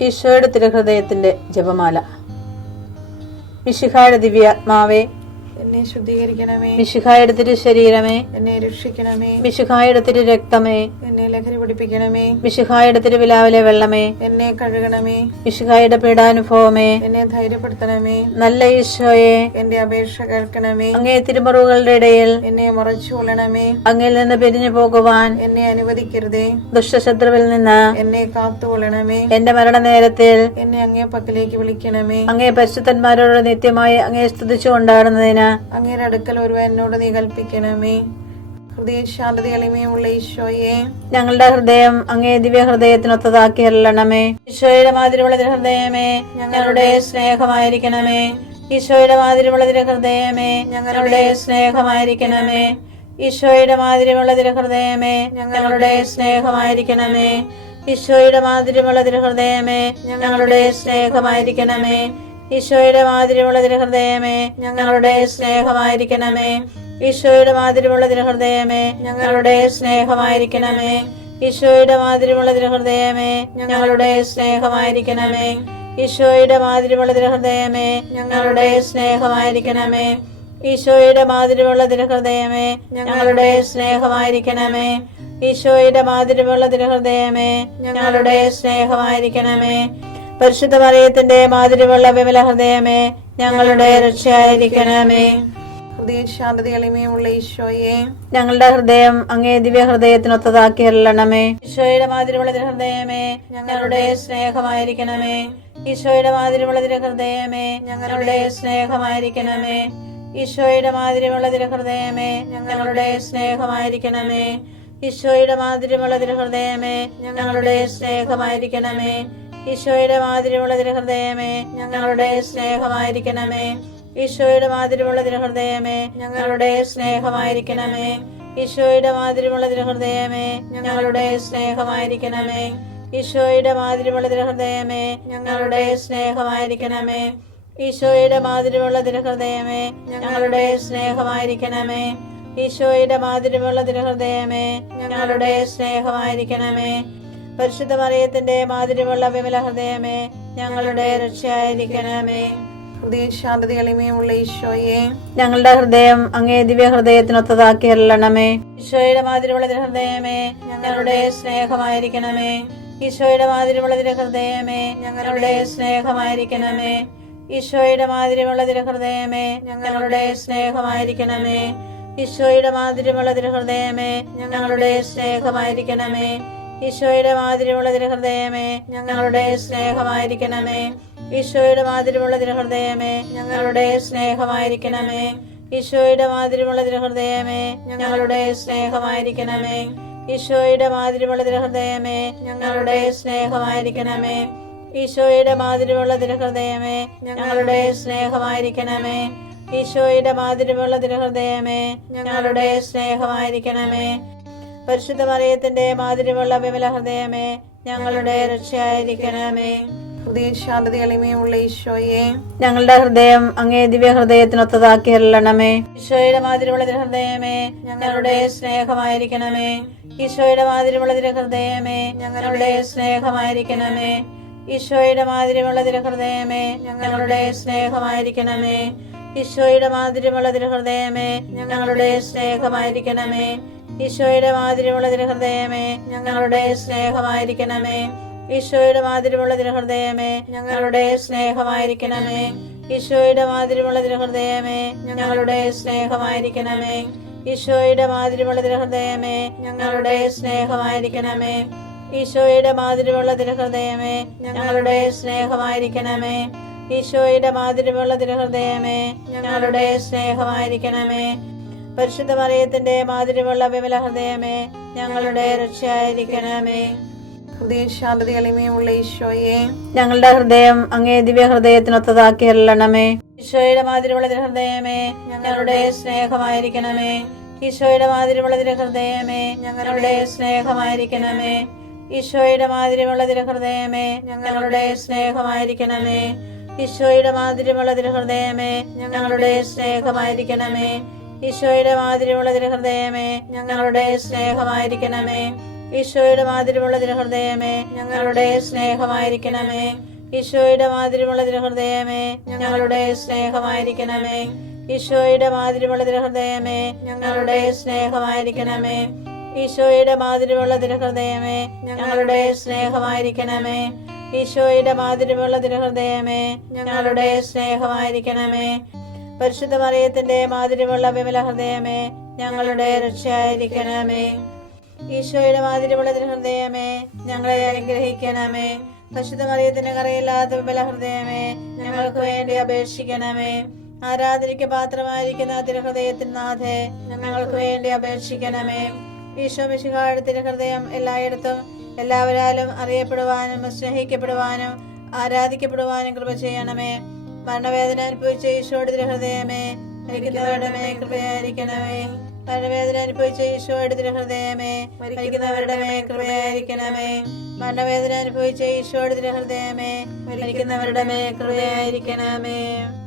ഈശോയുടെ തിരുഹൃദയത്തിന്റെ ജപമാല. മിശിഹായുടെ ദിവ്യാത്മാവേ, എന്നെ ശുദ്ധീകരിക്കണമേ. മിശിഹായുടെ തിരു ശരീരമേ, എന്നെ രക്ഷിക്കണമേ. മിശിഹായുടെ തിരു രക്തമേ, എന്നെ ലഹരി പിടിപ്പിക്കണമേ. മിശിഹായുടെ തിരുവിലാവിലെ വെള്ളമേ, എന്നെ കഴുകണമേ. മിശിഹായുടെ പീഡാനുഭവമേ, എന്നെ ധൈര്യപ്പെടുത്തണമേ. നല്ല ഈശോയെ, എന്റെ അപേക്ഷ കേൾക്കണമേ. അങ്ങേ തിരുമുറിവുകളുടെ ഇടയിൽ എന്നെ മറച്ചു കൊള്ളണമേ. അങ്ങിൽ നിന്ന് പിരിഞ്ഞു പോകുവാൻ എന്നെ അനുവദിക്കരുതേ. ദുഷ്ടശത്രുവിൽ നിന്ന് എന്നെ കാത്തുകൊള്ളണമേ. എന്റെ മരണനേരത്തിൽ എന്നെ അങ്ങേ പക്കലേക്ക് വിളിക്കണമേ. അങ്ങേ പരിശുദ്ധന്മാരോട് നിത്യമായി അങ്ങേ സ്തുതിച്ചു കൊണ്ടാടുന്നതിന് അങ്ങയുടെ അടുക്കൽ ഒരുവൻ എന്നോട് നീ കൽപ്പിക്കണമേ. ഹൃദയശാന്തത എളിമയുള്ള ഈശോയെ, ഞങ്ങളുടെ ഹൃദയം അങ്ങേ ദിവ്യ ഹൃദയത്തിനൊത്തതാക്കി അരുളണമേ. ഈശോയുടെ മാതിരിയുള്ള ഹൃദയമേ, ഞങ്ങളുടെ സ്നേഹമായിരിക്കണമേ. ഈശോയുടെ മാതിരിയുള്ള ഹൃദയമേ, ഞങ്ങളുടെ സ്നേഹമായിരിക്കണമേ. ഈശോയുടെ മാതിരിയുള്ള ഹൃദയമേ, ഞങ്ങളുടെ സ്നേഹമായിരിക്കണമേ. ഈശോയുടെ മാതിരിയുള്ള ഹൃദയമേ, ഞങ്ങളുടെ സ്നേഹമായിരിക്കണമേ. ഈശോയുടെ മാതിരിയുള്ള ഹൃദയമേ, ഞങ്ങളുടെ സ്നേഹമായിരിക്കണമേ. ഈശോയുടെ മാതിരിയുള്ള ഹൃദയമേ, ഞങ്ങളുടെ സ്നേഹമായിരിക്കണമേ. ഈശോയുടെ മാതിരിയുള്ള ഹൃദയമേ, ഞങ്ങളുടെ സ്നേഹമായിരിക്കണമേ. ഈശോയുടെ മാതിരിയുള്ള ഹൃദയമേ, ഞങ്ങളുടെ സ്നേഹമായിരിക്കണമേ. ഈശോയുടെ മാതിരിയുള്ള ഹൃദയമേ, ഞങ്ങളുടെ സ്നേഹമായിരിക്കണമേ. ഈശോയുടെ മാതിരിയുള്ള ഹൃദയമേ, ഞങ്ങളുടെ സ്നേഹമായിരിക്കണമേ. പരിശുദ്ധ മറിയത്തിന്റെ മാതിരിയുള്ള വിമല ഹൃദയമേ, ഞങ്ങളുടെ രക്ഷയായിരിക്കണമേ. ഹൃദയശാന്തത എളിമയുള്ള ഈശോയെ, ഞങ്ങളുടെ ഹൃദയം അങ്ങേ ദിവ്യ ഹൃദയത്തിനൊത്തതാക്കി അരുളണമേ. ഈശോയുടെ മാതിരിയുള്ള ഹൃദയമേ, ഞങ്ങളുടെ സ്നേഹമായിരിക്കണമേ. ഈശോയുടെ മാതിരിയുള്ള ഹൃദയമേ, ഞങ്ങളുടെ സ്നേഹമായിരിക്കണമേ. ഈശോയുടെ മാതിരിയുള്ള ഹൃദയമേ, ഞങ്ങളുടെ സ്നേഹമായിരിക്കണമേ. ഈശോയുടെ മാതിരിയുള്ള ഹൃദയമേ, ഞങ്ങളുടെ സ്നേഹമായിരിക്കണമേ. ഈശോയുടെ മാതിരിയുള്ള ഹൃദയമേ, ഞങ്ങളുടെ സ്നേഹമായിരിക്കണമേ. ഈശോയുടെ മാതിരിയുള്ള ഹൃദയമേ, ഞങ്ങളുടെ സ്നേഹമായിരിക്കണമേ. ഈശോയുടെ മാതിരിയുള്ള ഹൃദയമേ, ഞങ്ങളുടെ സ്നേഹമായിരിക്കണമേ. ഈശോയുടെ മാതിരിയുള്ള ഹൃദയമേ, ഞങ്ങളുടെ സ്നേഹമായിരിക്കണമേ. ഈശോയുടെ മാതിരിയുള്ള ഹൃദയമേ, ഞങ്ങളുടെ സ്നേഹമായിരിക്കണമേ. ഈശോയുടെ മാതിരിയുള്ള ഹൃദയമേ, ഞങ്ങളുടെ സ്നേഹമായിരിക്കണമേ. പരിശുദ്ധ മറിയത്തിന്റെ മാതിരിയുള്ള വിമല ഹൃദയമേ, ഞങ്ങളുടെ രക്ഷയായിരിക്കണമേ. ഹൃദയശാന്തത എളിമയുള്ള ഈശോയെ, ഞങ്ങളുടെ ഹൃദയം അങ്ങേ ദിവ്യ ഹൃദയത്തിനൊത്തതാക്കി അരുളണമേ. ഈശോയുടെ മാതിരിയുള്ള ഹൃദയമേ, ഞങ്ങളുടെ സ്നേഹമായിരിക്കണമേ. ഈശോയുടെ മാതിരിയുള്ള ഹൃദയമേ, ഞങ്ങളുടെ സ്നേഹമായിരിക്കണമേ. ഈശോയുടെ മാതിരിയുള്ള ഹൃദയമേ, ഞങ്ങളുടെ സ്നേഹമായിരിക്കണമേ. ഈശോയുടെ മാതിരിയുള്ള ഹൃദയമേ, ഞങ്ങളുടെ സ്നേഹമായിരിക്കണമേ. ഈശോയുടെ മാതിരിയുള്ള ഹൃദയമേ, ഞങ്ങളുടെ സ്നേഹമായിരിക്കണമേ. ഈശോയുടെ മാതിരിയുള്ള ഹൃദയമേ, ഞങ്ങളുടെ സ്നേഹമായിരിക്കണമേ. ഈശോയുടെ മാതിരിയുള്ള ഹൃദയമേ, ഞങ്ങളുടെ സ്നേഹമായിരിക്കണമേ. ഈശോയുടെ മാതിരിയുള്ള ഹൃദയമേ, ഞങ്ങളുടെ സ്നേഹമായിരിക്കണമേ. ഈശോയുടെ മാതിരിയുള്ള ഹൃദയമേ, ഞങ്ങളുടെ സ്നേഹമായിരിക്കണമേ. ഈശോയുടെ മാതിരിയുള്ള ഹൃദയമേ, ഞങ്ങളുടെ സ്നേഹമായിരിക്കണമേ. പരിശുദ്ധ മറിയത്തിന്റെ മാതിരിയുള്ള വിമല ഹൃദയമേ, ഞങ്ങളുടെ രക്ഷയായിരിക്കണമേ. ഹൃദയശാന്തത എളിമയുള്ള ഈശോയെ, ഞങ്ങളുടെ ഹൃദയം അങ്ങേ ദിവ്യ ഹൃദയത്തിനൊത്തതാക്കി അരുളണമേ. ഈശോയുടെ മാതിരിയുള്ള ഹൃദയമേ, ഞങ്ങളുടെ സ്നേഹമായിരിക്കണമേ. ഈശോയുടെ മാതിരിയുള്ള ഹൃദയമേ, ഞങ്ങളുടെ സ്നേഹമായിരിക്കണമേ. ഈശോയുടെ മാതിരിയുള്ള ഹൃദയമേ, ഞങ്ങളുടെ സ്നേഹമായിരിക്കണമേ. ഈശോയുടെ മാതിരിയുള്ള ഹൃദയമേ, ഞങ്ങളുടെ സ്നേഹമായിരിക്കണമേ. ഈശോയുടെ മാതിരിയുള്ള ഹൃദയമേ, ഞങ്ങളുടെ സ്നേഹമായിരിക്കണമേ. ഈശോയുടെ മാതിരിയുള്ള ഹൃദയമേ, ഞങ്ങളുടെ സ്നേഹമായിരിക്കണമേ. ഈശോയുടെ മാതിരിയുള്ള ഹൃദയമേ, ഞങ്ങളുടെ സ്നേഹമായിരിക്കണമേ. ഈശോയുടെ മാതിരിയുള്ള ഹൃദയമേ, ഞങ്ങളുടെ സ്നേഹമായിരിക്കണമേ. ഈശോയുടെ മാതിരിയുള്ള ഹൃദയമേ, ഞങ്ങളുടെ സ്നേഹമായിരിക്കണമേ. ഈശോയുടെ മാതിരിയുള്ള ഹൃദയമേ, ഞങ്ങളുടെ സ്നേഹമായിരിക്കണമേ. പരിശുദ്ധ മറിയത്തിന്റെ മാതിരിയുള്ള വിമല ഹൃദയമേ, ഞങ്ങളുടെ രക്ഷയായിരിക്കണമേ. ഹൃദയശാന്തത എളിമയുള്ള ഈശോയെ, ഞങ്ങളുടെ ഹൃദയം അങ്ങേ ദിവ്യ ഹൃദയത്തിനൊത്തതാക്കി അരുളണമേ. ഈശോയുടെ മാതിരിയുള്ള ഹൃദയമേ, ഞങ്ങളുടെ സ്നേഹമായിരിക്കണമേ. ഈശോയുടെ മാതിരിയുള്ള ഹൃദയമേ, ഞങ്ങളുടെ സ്നേഹമായിരിക്കണമേ. ഈശോയുടെ മാതിരിയുള്ള ഹൃദയമേ, ഞങ്ങളുടെ സ്നേഹമായിരിക്കണമേ. ഈശോയുടെ മാതിരിയുള്ള ഹൃദയമേ, ഞങ്ങളുടെ സ്നേഹമായിരിക്കണമേ. ഈശോയുടെ മാതിരിയുള്ള ഹൃദയമേ, ഞങ്ങളുടെ സ്നേഹമായിരിക്കണമേ. ഈശോയുടെ മാതിരിയുള്ള തിരുഹൃദയമേ ഞങ്ങളുടെ സ്നേഹമായിരിക്കണമേ. ഈശോയുടെ മാതിരിയുള്ള തിരുഹൃദയമേ ഞങ്ങളുടെ സ്നേഹമായിരിക്കണമേ. ഈശോയുടെ മാതിരിയുള്ള തിരുഹൃദയമേ ഞങ്ങളുടെ സ്നേഹമായിരിക്കണമേ. ഈശോയുടെ മാതിരിയുള്ള തിരുഹൃദയമേ ഞങ്ങളുടെ സ്നേഹമായിരിക്കണമേ. ഈശോയുടെ മാതിരിയുള്ള തിരുഹൃദയമേ ഞങ്ങളുടെ സ്നേഹമായിരിക്കണമേ. പരിശുദ്ധ മറിയത്തിന്റെ മാതിരിയുള്ള വിമല ഹൃദയമേ ഞങ്ങളുടെ രക്ഷയായിരിക്കണമേ. ഈശോയുടെ മാതിരിയുള്ള തിരുഹൃദയമേ ഞങ്ങളെ അനുഗ്രഹിക്കണമേ. പരിശുദ്ധ മറിയത്തിന്റെ കറയില്ലാത്ത വിമല ഹൃദയമേ ഞങ്ങൾക്ക് വേണ്ടി അപേക്ഷിക്കണമേ. ആരാധനയ്ക്ക് പാത്രമായിരിക്കുന്ന തിരുഹൃദയത്തിന് നാഥേ ഞങ്ങൾക്ക് വേണ്ടി അപേക്ഷിക്കണമേ. ഈശോ മിശിഹായുടെ തിരുഹൃദയം എല്ലായിടത്തും എല്ലാവരാലും അറിയപ്പെടുവാനും സ്നേഹിക്കപ്പെടുവാനും ആരാധിക്കപ്പെടുവാനും കൃപ ചെയ്യണമേ. മരണവേദന അനുഭവിച്ച ഈശോയുടെ തിരുഹൃദയമേ മരിക്കുന്നവരുടെ മേൽ കൃപയായിരിക്കണമേ. മരണവേദന അനുഭവിച്ച ഈശോയുടെ തിരുഹൃദയമേ മരിക്കുന്നവരുടെ മേൽ കൃപയായിരിക്കണമേ. മരണവേദന അനുഭവിച്ച ഈശോയുടെ തിരുഹൃദയമേ മരിക്കുന്നവരുടെ മേൽ കൃപയായിരിക്കണമേ.